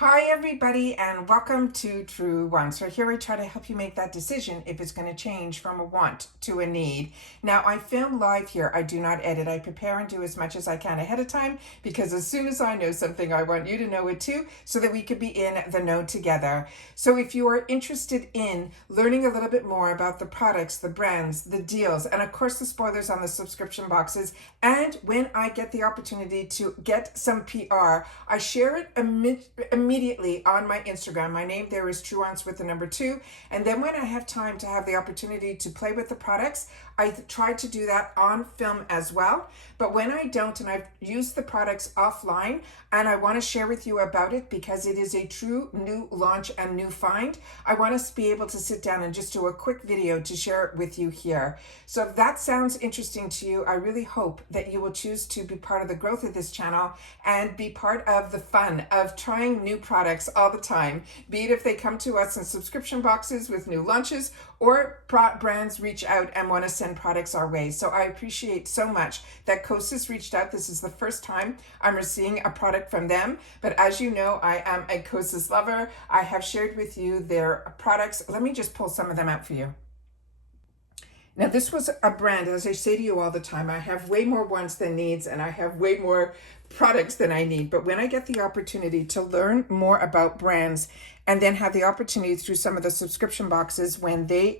Hi everybody and welcome to Truewants. So here I try to help you make that decision if it's going to change from a want to a need. Now I film live here. I do not edit. I prepare and do as much as I can ahead of time because as soon as I know something I want you to know it too so that we could be in the know together. So if you are interested in learning a little bit more about the products, the brands, the deals, and of course the spoilers on the subscription boxes, and when I get the opportunity to get some PR, I share it immediately on my Instagram. My name there is Truewants with the number 2. And then when I have time to have the opportunity to play with the products, I try to do that on film as well. But when I don't, and I've used the products offline, and I want to share with you about it because it is a true new launch and new find, I want us to be able to sit down and just do a quick video to share it with you here. So if that sounds interesting to you, I really hope that you will choose to be part of the growth of this channel and be part of the fun of trying new products all the time, be it if they come to us in subscription boxes with new launches or brands reach out and want to send products our way. So I appreciate so much that KOSAS reached out. This is the first time I'm receiving a product from them, but as you know, I am a KOSAS lover. I have shared with you their products. Let me just pull some of them out for you. Now this was a brand, as I say to you all the time, I have way more wants than needs and I have way more products than I need. But when I get the opportunity to learn more about brands and then have the opportunity through some of the subscription boxes when they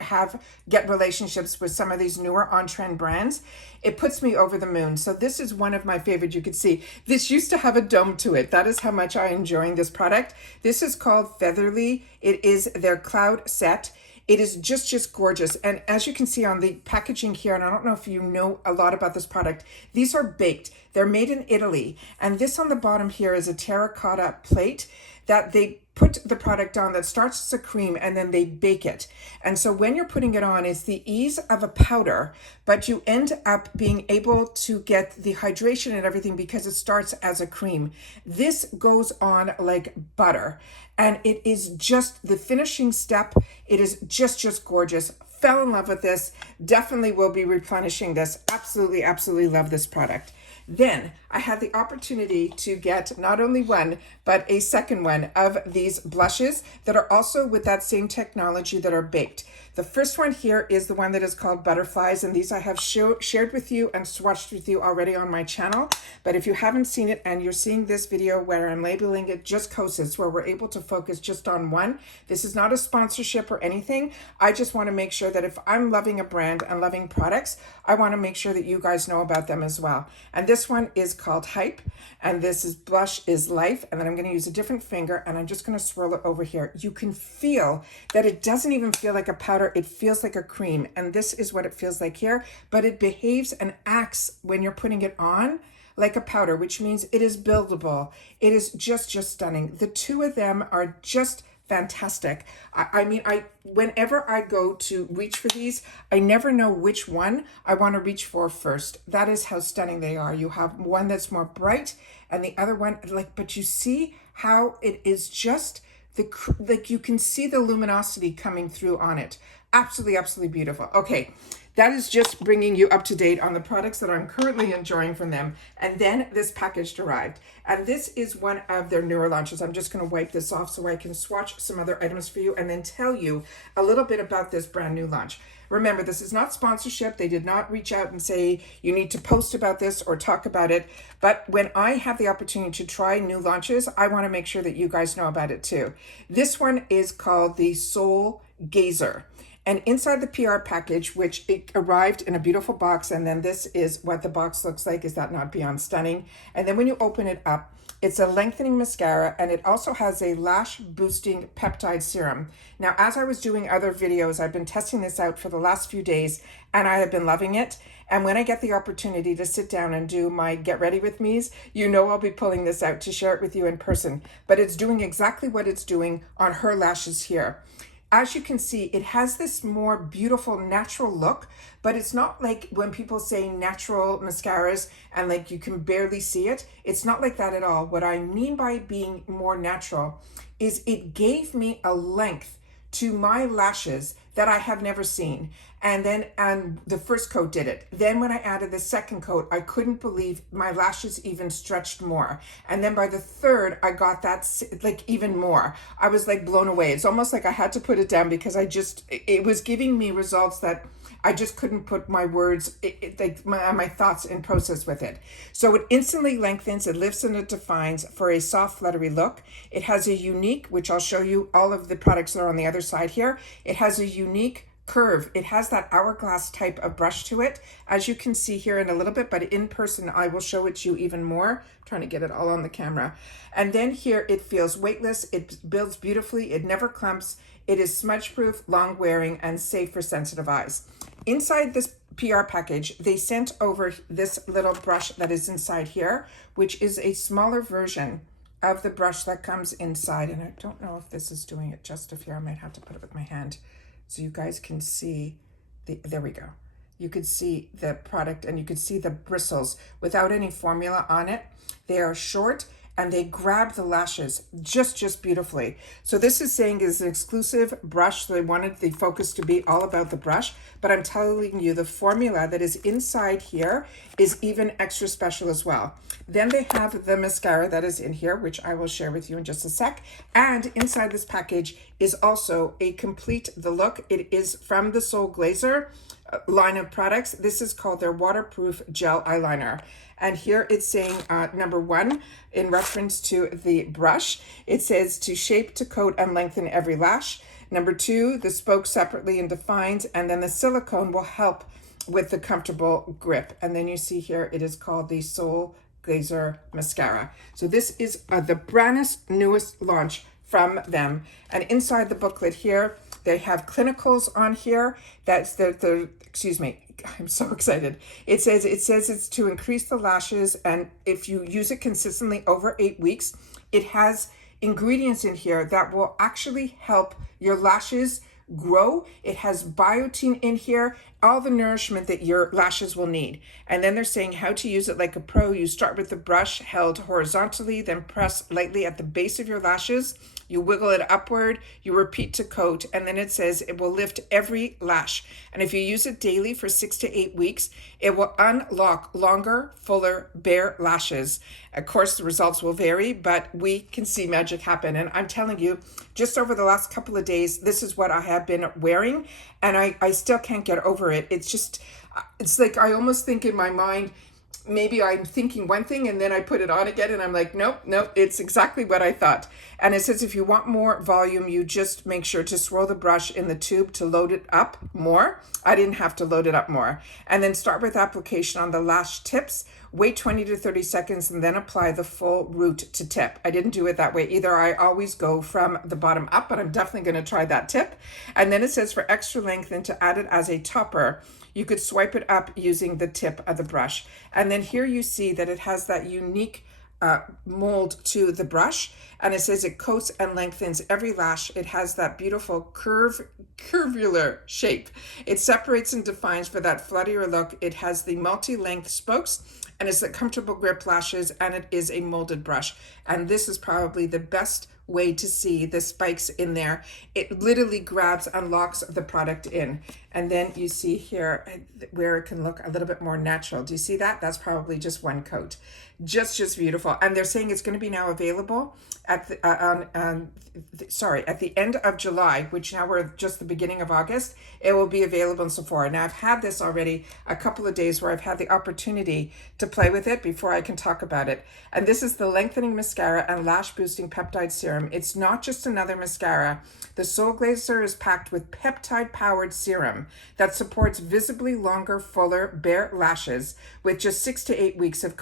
get relationships with some of these newer on-trend brands, it puts me over the moon. So this is one of my favorites. You could see this used to have a dome to it. That is how much I'm enjoying this product. This is called Featherly. It is their cloud set. It is just gorgeous. And as you can see on the packaging here, and I don't know if you know a lot about this product, these are baked. They're made in Italy. And this on the bottom here is a terracotta plate that they put the product on that starts as a cream and then they bake it. And so when you're putting it on, it's the ease of a powder, but you end up being able to get the hydration and everything because it starts as a cream. This goes on like butter. And it is just the finishing step. It is just gorgeous. Fell in love with this. Definitely will be replenishing this. Absolutely love this product. Then I had the opportunity to get not only one, but a second one of these blushes that are also with that same technology that are baked. The first one here is the one that is called Butterflies, and these I have shared with you and swatched with you already on my channel. But if you haven't seen it and you're seeing this video where I'm labeling it just KOSAS, where we're able to focus just on one, this is not a sponsorship or anything. I just want to make sure that if I'm loving a brand and loving products, I want to make sure that you guys know about them as well. And this one is called Hype, and this is Blush is Life. And then I'm going to use a different finger and I'm just going to swirl it over here. You can feel that it doesn't even feel like a powder. It feels like a cream, and this is what it feels like here, but it behaves and acts when you're putting it on like a powder, which means it is buildable. It is just stunning. The two of them are just fantastic. I mean, whenever I go to reach for these, I never know which one I want to reach for first. That is how stunning they are. You have one that's more bright and the other one, but you see how it is just like you can see the luminosity coming through on it. Absolutely beautiful. Okay, that is just bringing you up to date on the products that I'm currently enjoying from them. And then this package arrived. And this is one of their newer launches. I'm just going to wipe this off so I can swatch some other items for you and then tell you a little bit about this brand new launch. Remember, this is not sponsorship. They did not reach out and say you need to post about this or talk about it. But when I have the opportunity to try new launches, I want to make sure that you guys know about it too. This one is called the SoulGazer. And inside the PR package, which it arrived in a beautiful box, and then this is what the box looks like. Is that not beyond stunning? And then when you open it up, it's a lengthening mascara, and it also has a lash boosting peptide serum. Now, as I was doing other videos, I've been testing this out for the last few days, and I have been loving it. And when I get the opportunity to sit down and do my get ready with me's, you know I'll be pulling this out to share it with you in person. But it's doing exactly what it's doing on her lashes here. As you can see, it has this more beautiful natural look, but it's not like when people say natural mascaras and like you can barely see it. It's not like that at all. What I mean by being more natural is it gave me a length to my lashes that I have never seen. And then the first coat did it. Then when I added the second coat, I couldn't believe my lashes even stretched more. And then by the third, I got that like even more. I was like blown away. It's almost like I had to put it down because it was giving me results that I just couldn't put my words, like my thoughts in process with it. So it instantly lengthens, it lifts and it defines for a soft, fluttery look. It has a unique, which I'll show you all of the products that are on the other side here. It has a unique curve. It has that hourglass type of brush to it, as you can see here in a little bit, but in person, I will show it to you even more. I'm trying to get it all on the camera. And then here it feels weightless. It builds beautifully. It never clumps. It is smudge proof, long wearing, and safe for sensitive eyes. Inside this PR package, they sent over this little brush that is inside here, which is a smaller version of the brush that comes inside. And I don't know if this is doing it justice here. I might have to put it with my hand so you guys can see there we go. You could see the product and you could see the bristles without any formula on it. They are short and they grab the lashes just beautifully. So this is saying is an exclusive brush. So they wanted the focus to be all about the brush, but I'm telling you the formula that is inside here is even extra special as well. Then they have the mascara that is in here, which I will share with you in just a sec. And inside this package is also a complete the look. It is from the SoulGazer line of products. This is called their waterproof gel eyeliner. And here it's saying number one, in reference to the brush, it says to shape, to coat, and lengthen every lash. Number two, the spokes separately and defines, and then the silicone will help with the comfortable grip. And then you see here, it is called the SoulGazer Mascara. So this is the brandest, newest launch from them. And inside the booklet here, they have clinicals on here. That's the excuse me, I'm so excited. It says it's to increase the lashes, and if you use it consistently over 8 weeks, it has ingredients in here that will actually help your lashes grow. It has biotin in here, all the nourishment that your lashes will need. And then they're saying how to use it like a pro. You start with the brush held horizontally, then press lightly at the base of your lashes. You wiggle it upward, you repeat to coat, and then it says it will lift every lash. And if you use it daily for 6 to 8 weeks, it will unlock longer, fuller, bare lashes. Of course, the results will vary, but we can see magic happen. And I'm telling you, just over the last couple of days, this is what I have been wearing, and I still can't get over it. It's like I almost think in my mind, maybe I'm thinking one thing and then I put it on again and I'm like, nope, it's exactly what I thought. And it says if you want more volume, you just make sure to swirl the brush in the tube to load it up more. I didn't have to load it up more. And then start with application on the lash tips. Wait 20 to 30 seconds and then apply the full root to tip. I didn't do it that way either. I always go from the bottom up, but I'm definitely going to try that tip. And then it says for extra length and to add it as a topper, you could swipe it up using the tip of the brush. And then here you see that it has that unique mold to the brush, and it says it coats and lengthens every lash. It has that beautiful curvular shape. It separates and defines for that fluttier look. It has the multi-length spokes, and it's a comfortable grip lashes, and it is a molded brush. And this is probably the best way to see the spikes in there. It literally grabs and locks the product in. And then you see here where it can look a little bit more natural. Do you see that? That's probably just one coat. Just beautiful. And they're saying it's going to be now available at the at the end of July, which now we're just the beginning of August. It will be available in Sephora. Now I've had this already a couple of days where I've had the opportunity to play with it before I can talk about it. And this is the lengthening mascara and lash boosting peptide serum. It's not just another mascara. The SoulGazer is packed with peptide powered serum that supports visibly longer, fuller, bare lashes with just 6 to 8 weeks of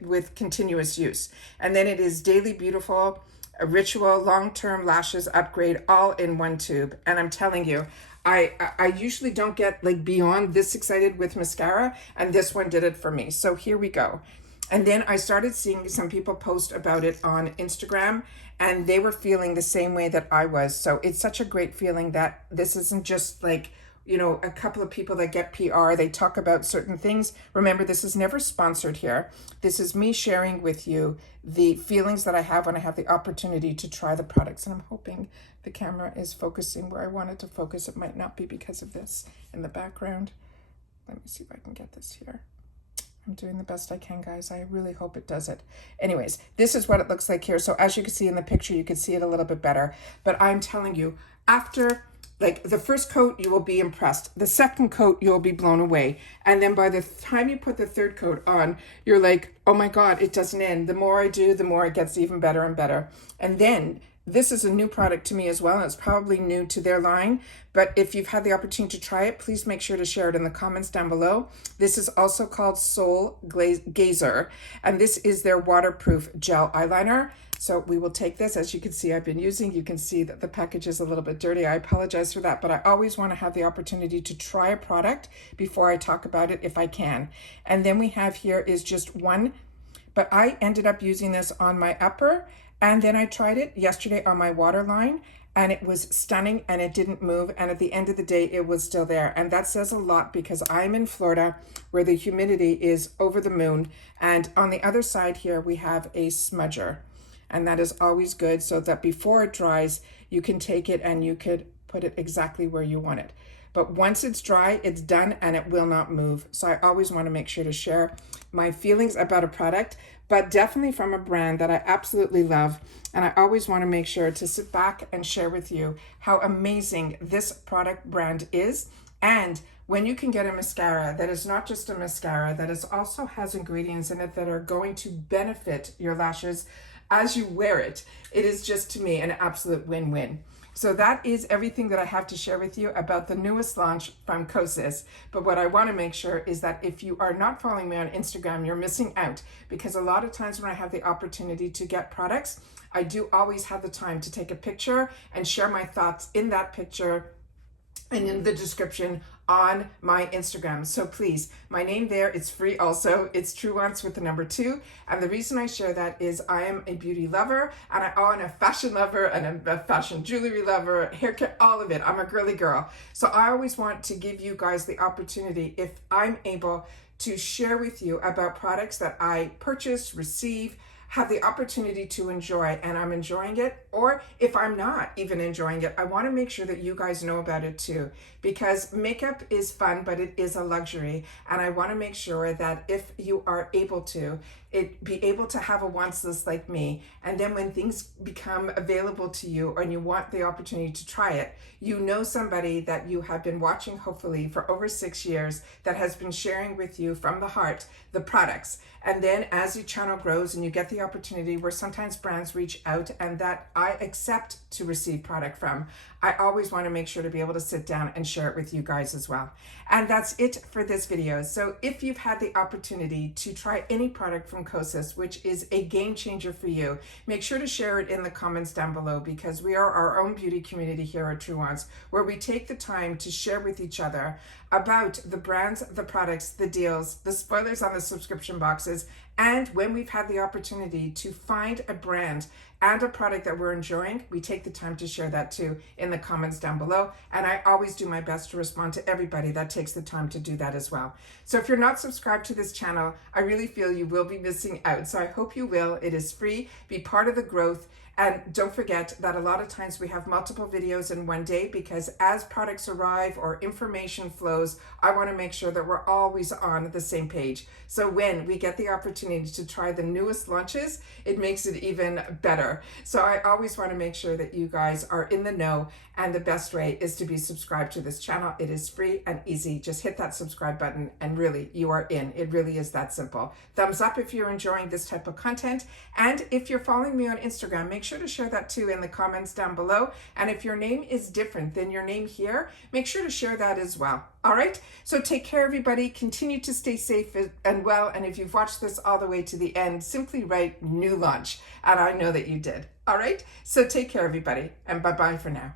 with continuous use. And then it is daily beautiful, a ritual, long-term lashes upgrade, all in one tube. And I'm telling you, I usually don't get like beyond this excited with mascara, and this one did it for me. So here we go. And then I started seeing some people post about it on Instagram, and they were feeling the same way that I was. So it's such a great feeling that this isn't just like, you know, a couple of people that get PR, they talk about certain things. Remember, this is never sponsored here. This is me sharing with you the feelings that I have when I have the opportunity to try the products. And I'm hoping the camera is focusing where I want it to focus. It might not be because of this in the background. Let me see if I can get this here. I'm doing the best I can, guys. I really hope it does it. Anyways, this is what it looks like here. So as you can see in the picture, you can see it a little bit better. But I'm telling you, after like the first coat, you will be impressed. The second coat, you'll be blown away. And then by the time you put the third coat on, you're like, oh my God, it doesn't end. The more I do, the more it gets even better and better. And then this is a new product to me as well. And it's probably new to their line. But if you've had the opportunity to try it, please make sure to share it in the comments down below. This is also called SoulGazer. And this is their waterproof gel eyeliner. So we will take this. As you can see, I've been using, you can see that the package is a little bit dirty. I apologize for that, but I always want to have the opportunity to try a product before I talk about it if I can. And then we have here is just one, but I ended up using this on my upper, and then I tried it yesterday on my waterline, and it was stunning and it didn't move. And at the end of the day, it was still there. And that says a lot because I'm in Florida where the humidity is over the moon. And on the other side here, we have a smudger. And that is always good so that before it dries, you can take it and you could put it exactly where you want it. But once it's dry, it's done and it will not move. So I always want to make sure to share my feelings about a product, but definitely from a brand that I absolutely love. And I always want to make sure to sit back and share with you how amazing this product brand is. And when you can get a mascara that is not just a mascara, that is also has ingredients in it that are going to benefit your lashes as you wear it, it is just to me an absolute win-win. So that is everything that I have to share with you about the newest launch from KOSAS. But what I want to make sure is that if you are not following me on Instagram, you're missing out, because a lot of times when I have the opportunity to get products, I do always have the time to take a picture and share my thoughts in that picture and in the description on my Instagram. So please, my name there, it's free also. It's Truewants with the number 2. And the reason I share that is I am a beauty lover, and I'm a fashion lover, and a fashion jewelry lover, hair care, all of it. I'm a girly girl. So I always want to give you guys the opportunity, if I'm able, to share with you about products that I purchase, receive, have the opportunity to enjoy, and I'm enjoying it, or if I'm not even enjoying it, I want to make sure that you guys know about it too, because makeup is fun, but it is a luxury, and I want to make sure that if you are able to, be able to have a wants list like me, and then when things become available to you and you want the opportunity to try it, you know somebody that you have been watching hopefully for over 6 years that has been sharing with you from the heart the products. And then as your channel grows and you get the opportunity where sometimes brands reach out and that I accept to receive product from, I always want to make sure to be able to sit down and share it with you guys as well. And that's it for this video. So if you've had the opportunity to try any product from KOSAS, which is a game changer for you, make sure to share it in the comments down below, because we are our own beauty community here at Truewants, where we take the time to share with each other about the brands, the products, the deals, the spoilers on the subscription boxes, and when we've had the opportunity to find a brand and a product that we're enjoying, we take the time to share that too in the comments down below. And I always do my best to respond to everybody that takes the time to do that as well. So if you're not subscribed to this channel, I really feel you will be missing out. So I hope you will. It is free. Be part of the growth. And don't forget that a lot of times we have multiple videos in one day, because as products arrive or information flows, I want to make sure that we're always on the same page. So when we get the opportunity to try the newest launches, it makes it even better. So I always want to make sure that you guys are in the know, and the best way is to be subscribed to this channel. It is free and easy. Just hit that subscribe button and really you are in. It really is that simple. Thumbs up if you're enjoying this type of content. And if you're following me on Instagram, make sure to share that too in the comments down below. And if your name is different than your name here, make sure to share that as well. All right, so take care, everybody. Continue to stay safe and well. And if you've watched this all the way to the end, simply write new launch. And I know that you did. All right, so take care, everybody. And bye-bye for now.